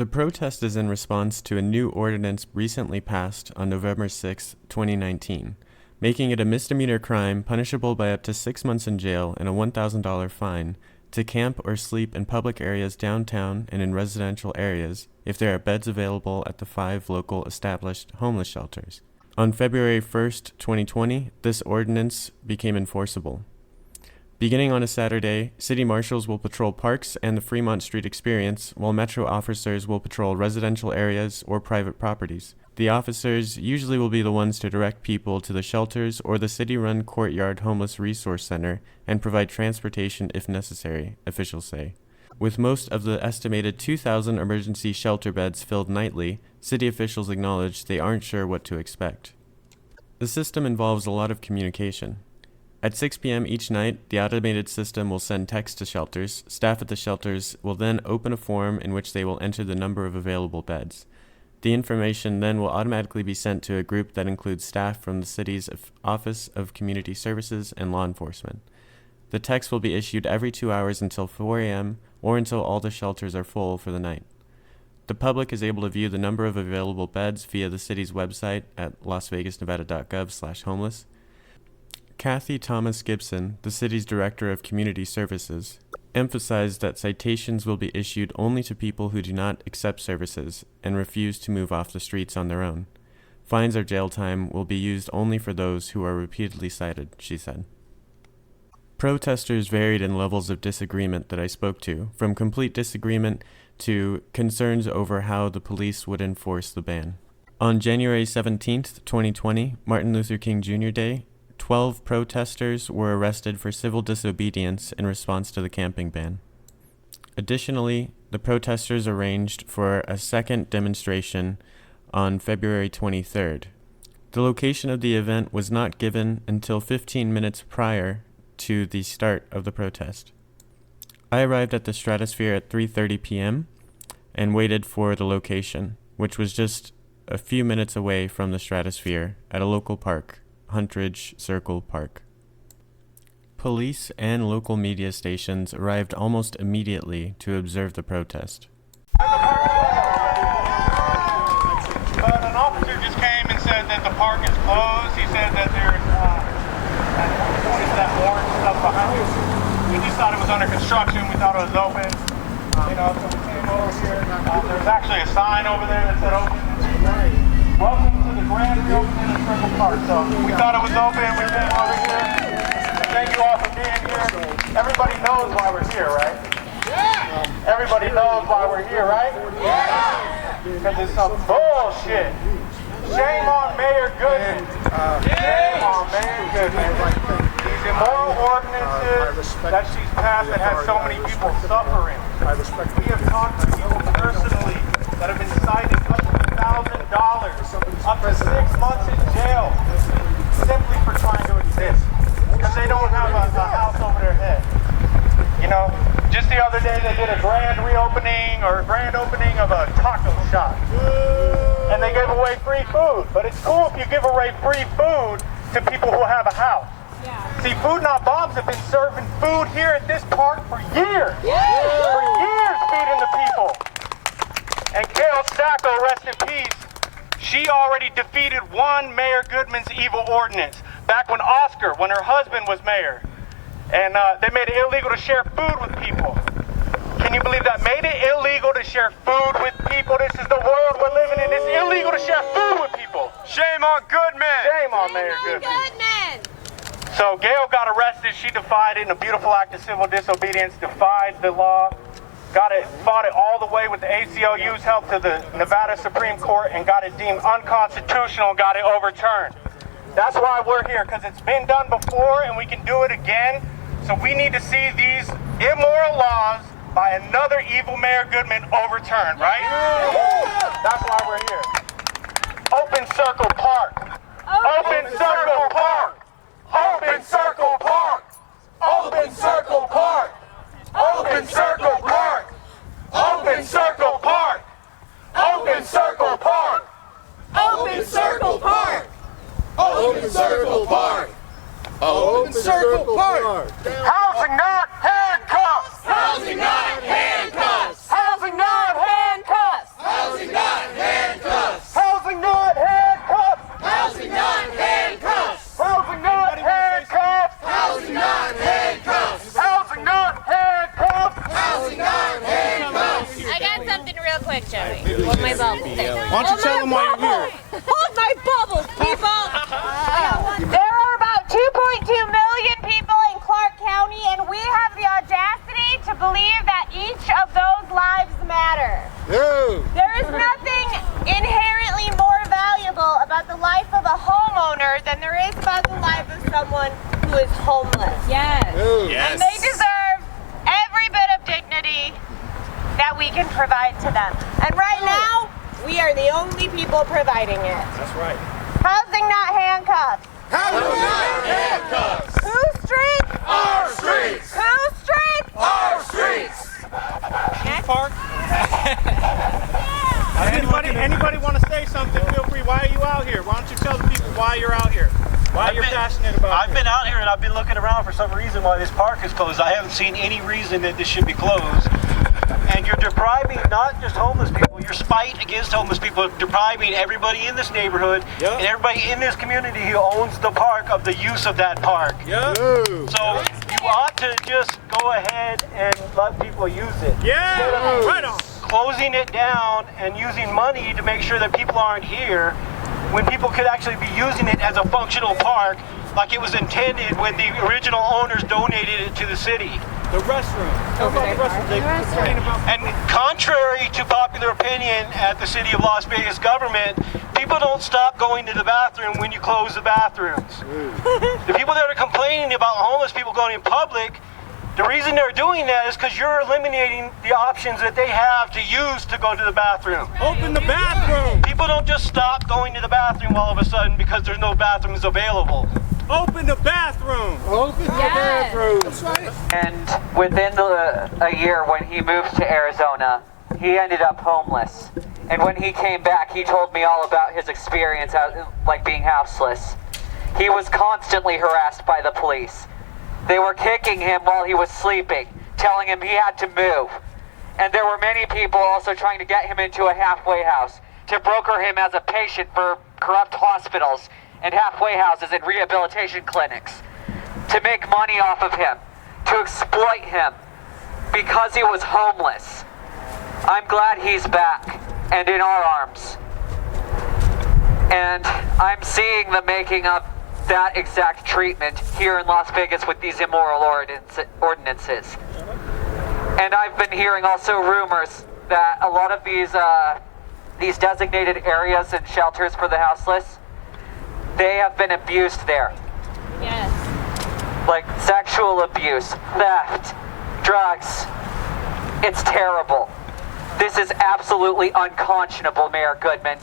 The protest is in response to a new ordinance recently passed on November 6, 2019, making it a misdemeanor crime punishable by up to 6 months in jail and a $1,000 fine to camp or sleep in public areas downtown and in residential areas if there are beds available at the 5 local established homeless shelters. On February 1st, 2020, this ordinance became enforceable. Beginning on a Saturday, city marshals will patrol parks and the Fremont Street Experience, while Metro officers will patrol residential areas or private properties. The officers usually will be the ones to direct people to the shelters or the city-run Courtyard Homeless Resource Center and provide transportation if necessary, officials say. With most of the estimated 2,000 emergency shelter beds filled nightly, city officials acknowledge they aren't sure what to expect. The system involves a lot of communication. At 6 p.m. each night, the automated system will send text to shelters. Staff at the shelters will then open a form in which they will enter the number of available beds. The information then will automatically be sent to a group that includes staff from the city's Office of Community Services and law enforcement. The text will be issued every 2 hours until 4 a.m. or until all the shelters are full for the night. The public is able to view the number of available beds via the city's website at lasvegasnevada.gov/homeless. Kathy Thomas Gibson, the city's Director of Community Services, emphasized that citations will be issued only to people who do not accept services and refuse to move off the streets on their own. Fines or jail time will be used only for those who are repeatedly cited, she said. Protesters varied in levels of disagreement that I spoke to, from complete disagreement to concerns over how the police would enforce the ban. On January 17, 2020, Martin Luther King Jr. Day, 12 protesters were arrested for civil disobedience in response to the camping ban. Additionally, the protesters arranged for a second demonstration on February 23rd. The location of the event was not given until 15 minutes prior to the start of the protest. I arrived at the Stratosphere at 3:30 p.m. and waited for the location, which was just a few minutes away from the Stratosphere at a local park, Huntridge Circle Park. Police and local media stations arrived almost immediately to observe the protest. But an officer just came and said that the park is closed. He said that there's that orange stuff behind you. We just thought it was under construction. We thought it was open. So we came over here. There's actually a sign over there that said open. Welcome to the grand reopening of Circle Park. So we thought it was open. We came over here. Thank you all for being here. Everybody knows why we're here, right? Yeah. Everybody knows why we're here, right? Yeah. Because it's some bullshit. Shame on Mayor Goodman. Shame on Mayor Goodman. These immoral ordinances that she's passed that has so many people suffering. We have talked to people personally that have been cited $1,000, up to 6 months in jail, simply for trying to exist. Because they don't have a house over their head. Just the other day they did a grand opening of a taco shop. And they gave away free food. But it's cool if you give away free food to people who have a house. Yeah. See, Food Not Bombs have been serving food here at this park for years. Yeah. For years feeding the people. And Gail Sacco, rest in peace, she already defeated one Mayor Goodman's evil ordinance back when her husband was mayor. And they made it illegal to share food with people. Can you believe that? Made it illegal to share food with people. This is the world we're living in. It's illegal to share food with people. Shame on Goodman. Shame on Mayor Goodman. So Gail got arrested. She defied it in a beautiful act of civil disobedience, defied the law, fought it all the way with the ACLU's help to the Nevada Supreme Court and got it deemed unconstitutional and got it overturned. That's why we're here, because it's been done before and we can do it again. So we need to see these immoral laws by another evil Mayor Goodman overturned, right? Yeah. That's why we're here. Open Circle Park. Open Circle Park. Open Circle Park. Open Circle Park. Open Circle Park. Open Circle Park. Open Circle Park. Open Circle Park. Open Circle Park. Open Circle Park. Housing not handcuffs. Housing not handcuffs. Housing not handcuffs. my bubble. Why don't you tell them why you're here? Hold my bubbles, people! There are about 2.2 million people in Clark County, and we have the audacity to believe that each of those lives matter. There is nothing inherently more valuable about the life of a homeowner than there is about the life of someone who is homeless. Yes. And they deserve every bit of dignity that we can provide to them. And right now, we are the only people providing it. That's right. Housing, not handcuffs. Housing, not handcuffs. Whose streets? Our streets. Whose streets? Our streets. Park. Anybody want to say something? Feel free. Why are you out here? Why don't you tell the people why you're out here? Why you're passionate about it? I've been out here and I've been looking around for some reason why this park is closed. I haven't seen any reason that this should be closed. And you're depriving not just homeless people, your spite against homeless people, depriving everybody in this neighborhood and everybody in this community who owns the park of the use of that park. So you ought to just go ahead and let people use it. Right on. Closing it down and using money to make sure that people aren't here when people could actually be using it as a functional park like it was intended when the original owners donated it to the city. The restroom. And contrary to popular opinion at the City of Las Vegas government, people don't stop going to the bathroom when you close the bathrooms. The people that are complaining about homeless people going in public, the reason they're doing that is because you're eliminating the options that they have to use to go to the bathroom. Open the bathroom. People don't just stop going to the bathroom all of a sudden because there's no bathrooms available. Open the bathroom. Open the bathroom. That's right. And within a year when he moved to Arizona, he ended up homeless. And when he came back, he told me all about his experience like being houseless. He was constantly harassed by the police. They were kicking him while he was sleeping, telling him he had to move. And there were many people also trying to get him into a halfway house, to broker him as a patient for corrupt hospitals and halfway houses and rehabilitation clinics, to make money off of him, to exploit him because he was homeless. I'm glad he's back and in our arms. And I'm seeing the making of that exact treatment here in Las Vegas with these immoral ordinances. And I've been hearing also rumors that a lot of these designated areas and shelters for the houseless, they have been abused there. Yes. Like sexual abuse, theft, drugs. It's terrible. This is absolutely unconscionable, Mayor Goodman.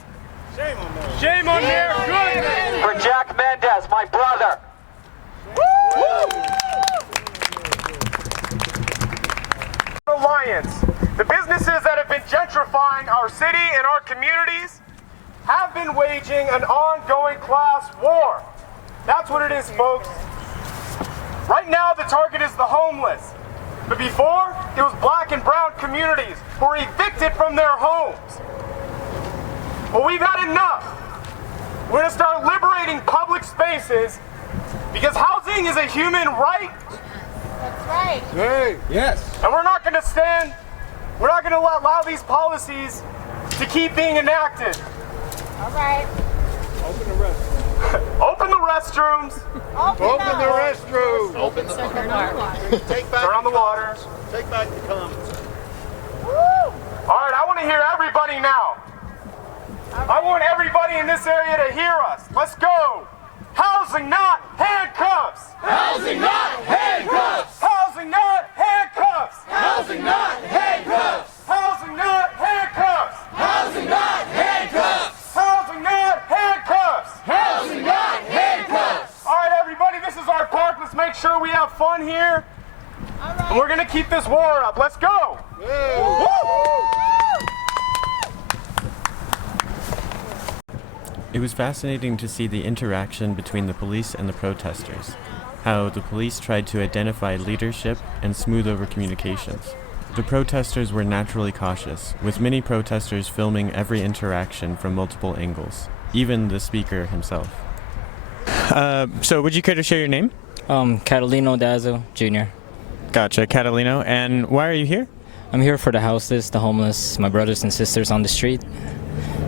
Shame on Mayor. Shame on Mayor Goodman. For Jack Mendez, my brother. Alliance. The businesses that have been gentrifying our city and our communities have been waging an ongoing class war. That's what it is, folks. Right now, the target is the homeless. But before, it was black and brown communities who were evicted from their homes. Well, we've had enough. We're going to start liberating public spaces because housing is a human right. That's right. Hey, yes. And we're not going to allow these policies to keep being enacted. All right. Open the restrooms. Open the restrooms. Open the Turn on the water. Take back the comments. All right, I want to hear everybody now. I want everybody in this area to hear us. Let's go. Housing, not handcuffs. Housing, not handcuffs. Housing, not handcuffs. Housing, not handcuffs. Housing, not handcuffs. Housing, not handcuffs. Housing, not handcuffs. Housing, not handcuffs. All right, everybody, this is our park. Let's make sure we have fun here. All right. And we're going to keep this war up. Let's go. Woo! It was fascinating to see the interaction between the police and the protesters, how the police tried to identify leadership and smooth over communications. The protesters were naturally cautious, with many protesters filming every interaction from multiple angles, even the speaker himself. So would you care to share your name? Catalino Dazo Jr. Gotcha, Catalino. And why are you here? I'm here for the houseless, the homeless, my brothers and sisters on the street.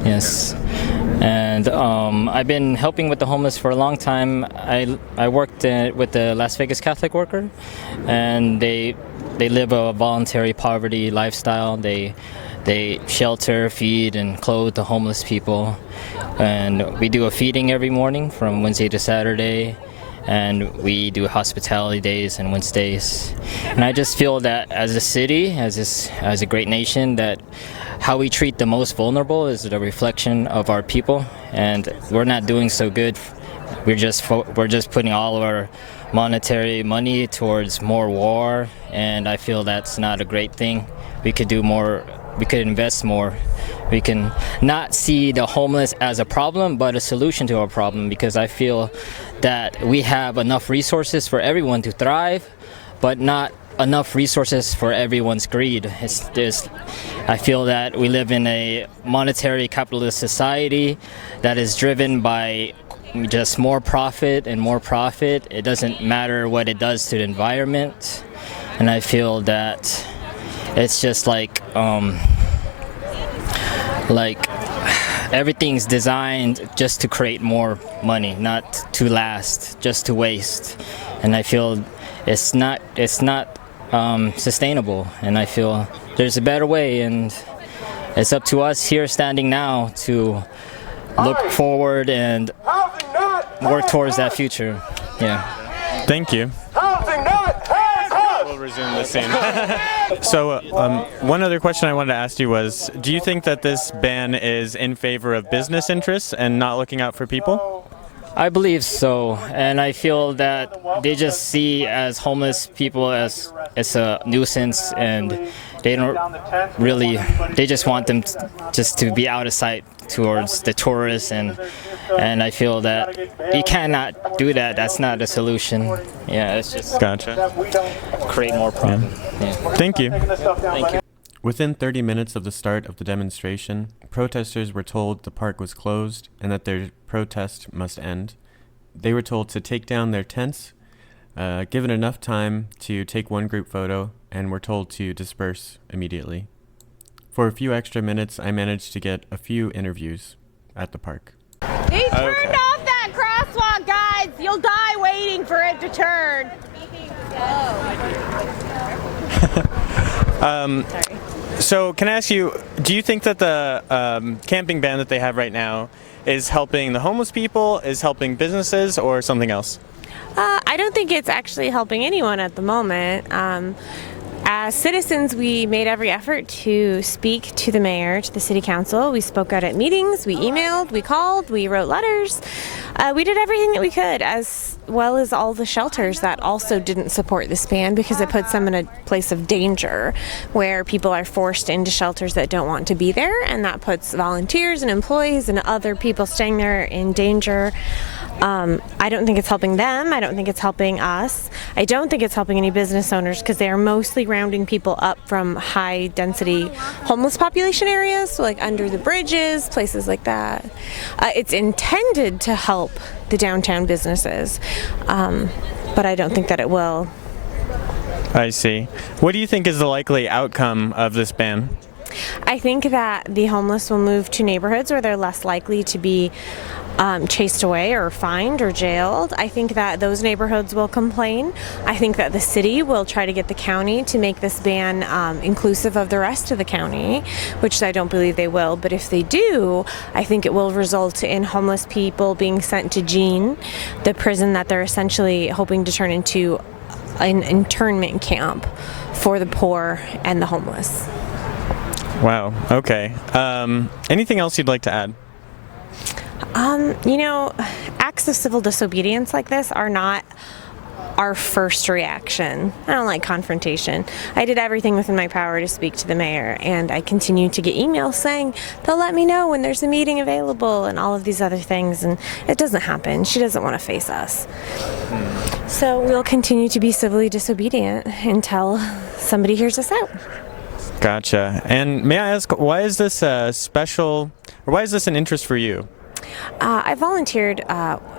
Yes. And I've been helping with the homeless for a long time. I worked with the Las Vegas Catholic Worker, and they live a voluntary poverty lifestyle. They shelter, feed, and clothe the homeless people. And we do a feeding every morning from Wednesday to Saturday. And we do hospitality days and Wednesdays. And I just feel that as a city, as a great nation, that how we treat the most vulnerable is a reflection of our people, and we're not doing so good. We're just putting all of our monetary money towards more war, and I feel that's not a great thing. We could do more. We could invest more. We can not see the homeless as a problem, but a solution to our problem, because I feel that we have enough resources for everyone to thrive, but not enough resources for everyone's greed. I feel that we live in a monetary capitalist society that is driven by just more profit and more profit. It doesn't matter what it does to the environment, and I feel that it's just like everything's designed just to create more money, not to last, just to waste. And I feel it's not sustainable, and I feel there's a better way, and it's up to us here standing now to look forward and work towards that future. Yeah. Thank you. We'll resume the scene. So one other question I wanted to ask you was, do you think that this ban is in favor of business interests and not looking out for people? I believe so, and I feel that they just see as homeless people as a nuisance, and they don't really, they just want them just to be out of sight towards the tourists, and I feel that you cannot do that. That's not a solution. Yeah, it's just Gotcha. create more problems. Yeah. Thank you. Thank you. Within 30 minutes of the start of the demonstration, protesters were told the park was closed and that their protest must end. They were told to take down their tents, given enough time to take one group photo, and were told to disperse immediately. For a few extra minutes, I managed to get a few interviews at the park. They turned off that crosswalk, guys. You'll die waiting for it to turn. So can I ask you, do you think that the camping ban that they have right now is helping the homeless people, is helping businesses, or something else? I don't think it's actually helping anyone at the moment. As citizens, we made every effort to speak to the mayor, to the city council. We spoke out at meetings, we emailed, we called, we wrote letters. We did everything that we could, as well as all the shelters that also didn't support this ban, because it puts them in a place of danger where people are forced into shelters that don't want to be there, and that puts volunteers and employees and other people staying there in danger. I don't think it's helping them. I don't think it's helping us. I don't think it's helping any business owners, because they are mostly rounding people up from high density homeless population areas, so like under the bridges, places like that. It's intended to help the downtown businesses, but I don't think that it will. I see. What do you think is the likely outcome of this ban? I think that the homeless will move to neighborhoods where they're less likely to be chased away or fined or jailed. I think that those neighborhoods will complain. I think that the city will try to get the county to make this ban inclusive of the rest of the county, which I don't believe they will. But if they do, I think it will result in homeless people being sent to Jean, the prison that they're essentially hoping to turn into an internment camp for the poor and the homeless. Wow, okay. Anything else you'd like to add? Acts of civil disobedience like this are not our first reaction. I don't like confrontation. I did everything within my power to speak to the mayor, and I continue to get emails saying they'll let me know when there's a meeting available and all of these other things, and it doesn't happen. She doesn't want to face us. So we'll continue to be civilly disobedient until somebody hears us out. Gotcha. And may I ask, why is this special, or why is this an interest for you? I volunteered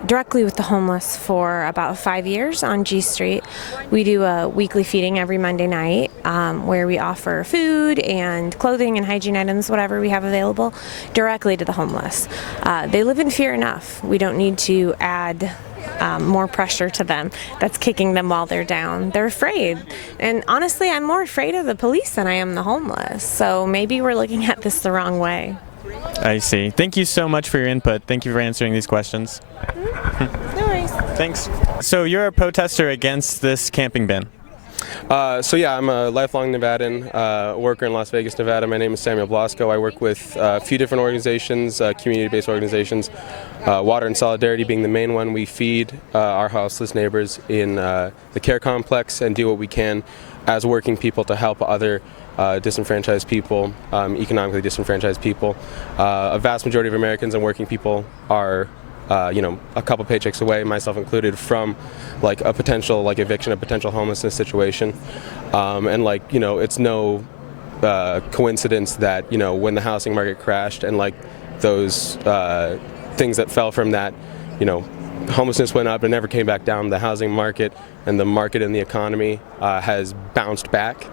directly with the homeless for about 5 years on G Street. We do a weekly feeding every Monday night where we offer food and clothing and hygiene items, whatever we have available, directly to the homeless. They live in fear enough. We don't need to add more pressure to them that's kicking them while they're down. They're afraid. And honestly, I'm more afraid of the police than I am the homeless. So maybe we're looking at this the wrong way. I see. Thank you so much for your input. Thank you for answering these questions. No worries. Thanks. So you're a protester against this camping ban. I'm a lifelong Nevadan, worker in Las Vegas, Nevada. My name is Samuel Blasco. I work with a few different organizations, community-based organizations, Water and Solidarity being the main one. We feed our houseless neighbors in the care complex and do what we can as working people to help other disenfranchised people, economically disenfranchised people. A vast majority of Americans and working people are a couple paychecks away, myself included, from like a potential eviction, a potential homelessness situation. It's no coincidence that, when the housing market crashed and those things that fell from that, homelessness went up and never came back down. The housing market and the market and the economy has bounced back.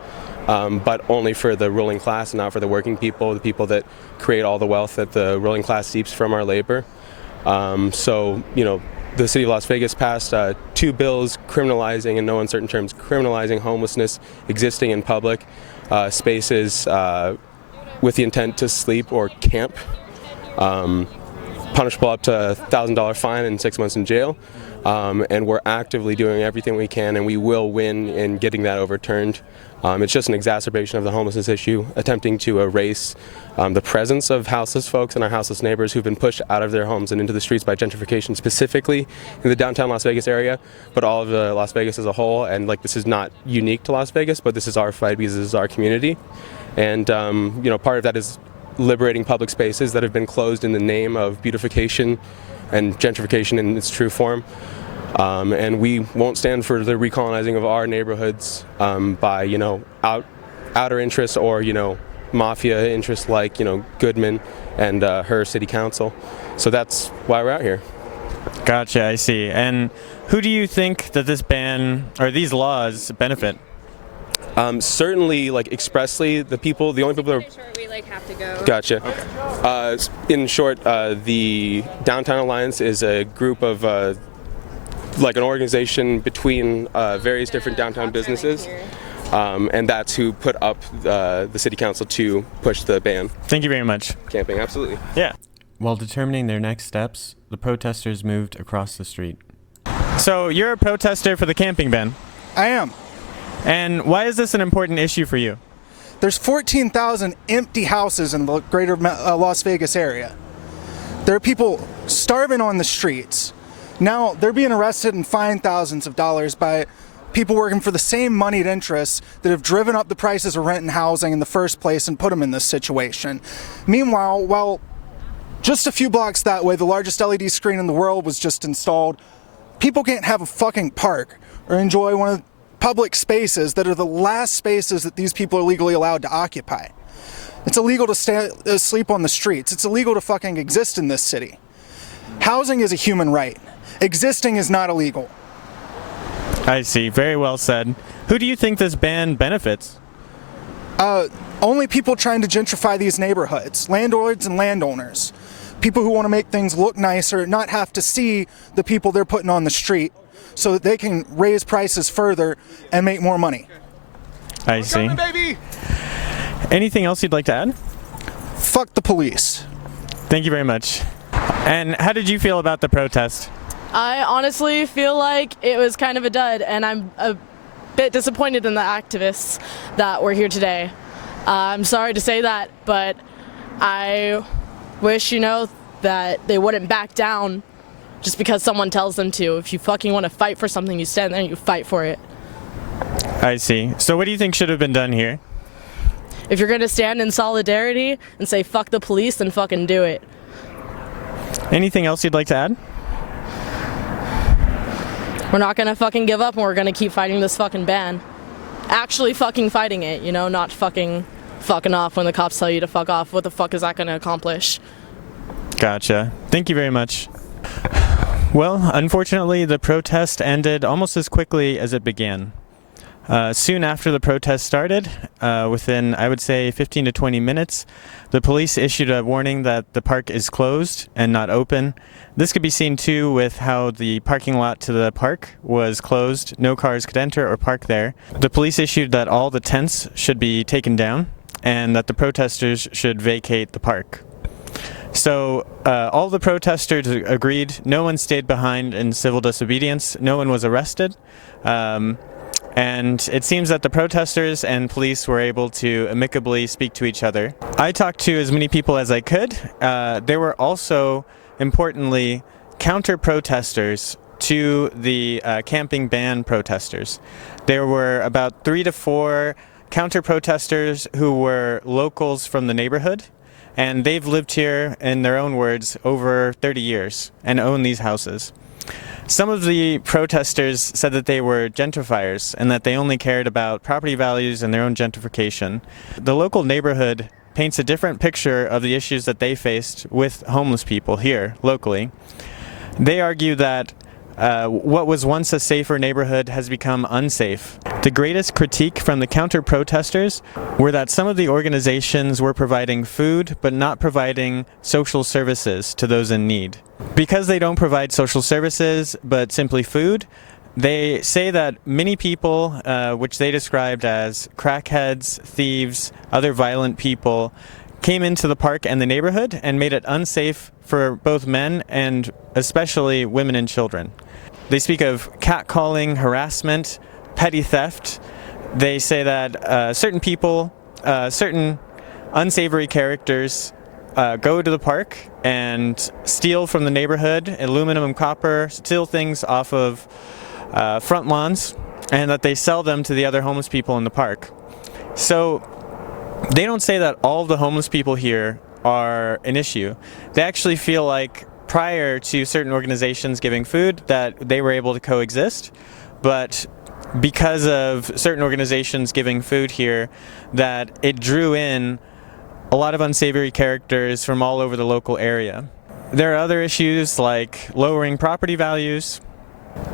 But only for the ruling class and not for the working people, the people that create all the wealth that the ruling class seeps from our labor. The city of Las Vegas passed 2 bills criminalizing, in no uncertain terms, criminalizing homelessness existing in public spaces with the intent to sleep or camp, punishable up to $1,000 fine and 6 months in jail. And we're actively doing everything we can, and we will win in getting that overturned. It's just an exacerbation of the homelessness issue, attempting to erase the presence of houseless folks and our houseless neighbors who've been pushed out of their homes and into the streets by gentrification, specifically in the downtown Las Vegas area, but all of Las Vegas as a whole. And this is not unique to Las Vegas, but this is our fight because this is our community. And part of that is liberating public spaces that have been closed in the name of beautification and gentrification in its true form. And we won't stand for the recolonizing of our neighborhoods by, outer interests or, mafia interests like, Goodman and her city council. So that's why we're out here. Gotcha, I see. And who do you think that this ban or these laws benefit? Certainly, expressly, the only people that are... We have to go. Gotcha. Okay. In short, the Downtown Alliance is a group of, an organization between various different downtown businesses. And that's who put up the city council to push the ban. Thank you very much. Camping, absolutely. Yeah. While determining their next steps, the protesters moved across the street. So you're a protester for the camping ban. I am. And why is this an important issue for you? There's 14,000 empty houses in the greater Las Vegas area. There are people starving on the streets. Now they're being arrested and fined thousands of dollars by people working for the same moneyed interests that have driven up the prices of rent and housing in the first place and put them in this situation. Meanwhile, just a few blocks that way, the largest LED screen in the world was just installed. People can't have a fucking park or enjoy one of the public spaces that are the last spaces that these people are legally allowed to occupy. It's illegal to sleep on the streets. It's illegal to fucking exist in this city. Housing is a human right. Existing is not illegal. I see. Very well said. Who do you think this ban benefits? Only people trying to gentrify these neighborhoods. Landlords and landowners. People who want to make things look nicer, not have to see the people they're putting on the street so that they can raise prices further and make more money. I see. We're coming, baby! Anything else you'd like to add? Fuck the police. Thank you very much. And how did you feel about the protest? I honestly feel like it was kind of a dud, and I'm a bit disappointed in the activists that were here today. I'm sorry to say that, but I wish, that they wouldn't back down just because someone tells them to. If you fucking want to fight for something, you stand there and you fight for it. I see. So what do you think should have been done here? If you're going to stand in solidarity and say fuck the police, then fucking do it. Anything else you'd like to add? We're not going to fucking give up, and we're going to keep fighting this fucking ban. Actually fucking fighting it, not fucking off when the cops tell you to fuck off. What the fuck is that going to accomplish? Gotcha. Thank you very much. Well, unfortunately, the protest ended almost as quickly as it began. Soon after the protest started, within, I would say, 15 to 20 minutes, the police issued a warning that the park is closed and not open. This could be seen, too, with how the parking lot to the park was closed. No cars could enter or park there. The police issued that all the tents should be taken down and that the protesters should vacate the park. So all the protesters agreed. No one stayed behind in civil disobedience. No one was arrested. And it seems that the protesters and police were able to amicably speak to each other. I talked to as many people as I could. There were also, importantly, counter-protesters to the camping ban protesters. There were about 3 to 4 counter-protesters who were locals from the neighborhood, and they've lived here, in their own words, over 30 years and own these houses. Some of the protesters said that they were gentrifiers and that they only cared about property values and their own gentrification. The local neighborhood paints a different picture of the issues that they faced with homeless people here locally. They argue that what was once a safer neighborhood has become unsafe. The greatest critique from the counter-protesters were that some of the organizations were providing food but not providing social services to those in need. Because they don't provide social services but simply food, they say that many people, which they described as crackheads, thieves, other violent people, came into the park and the neighborhood and made it unsafe for both men and especially women and children. They speak of catcalling, harassment, petty theft. They say that certain people, certain unsavory characters go to the park and steal from the neighborhood, aluminum, copper, steal things off of front lawns, and that they sell them to the other homeless people in the park. So they don't say that all of the homeless people here are an issue. They actually feel like prior to certain organizations giving food that they were able to coexist, but because of certain organizations giving food here, that it drew in a lot of unsavory characters from all over the local area. There are other issues like lowering property values.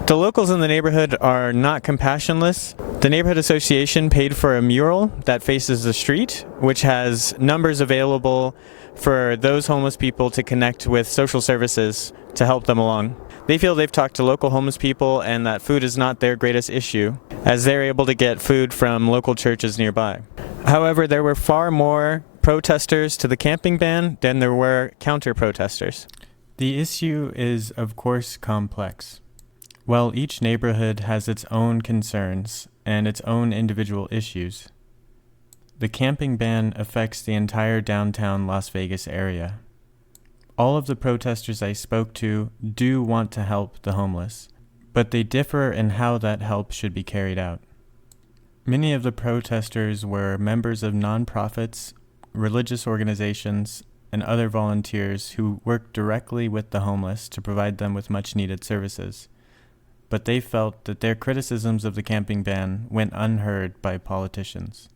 The locals in the neighborhood are not compassionless. The neighborhood association paid for a mural that faces the street, which has numbers available for those homeless people to connect with social services to help them along. They feel they've talked to local homeless people and that food is not their greatest issue, as they're able to get food from local churches nearby. However, there were far more protesters to the camping ban than there were counter-protesters. The issue is, of course, complex. While each neighborhood has its own concerns and its own individual issues, the camping ban affects the entire downtown Las Vegas area. All of the protesters I spoke to do want to help the homeless, but they differ in how that help should be carried out. Many of the protesters were members of nonprofits, religious organizations, and other volunteers who work directly with the homeless to provide them with much-needed services. But they felt that their criticisms of the camping ban went unheard by politicians.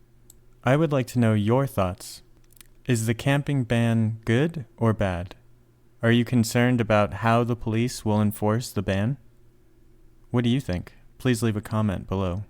I would like to know your thoughts. Is the camping ban good or bad? Are you concerned about how the police will enforce the ban? What do you think? Please leave a comment below.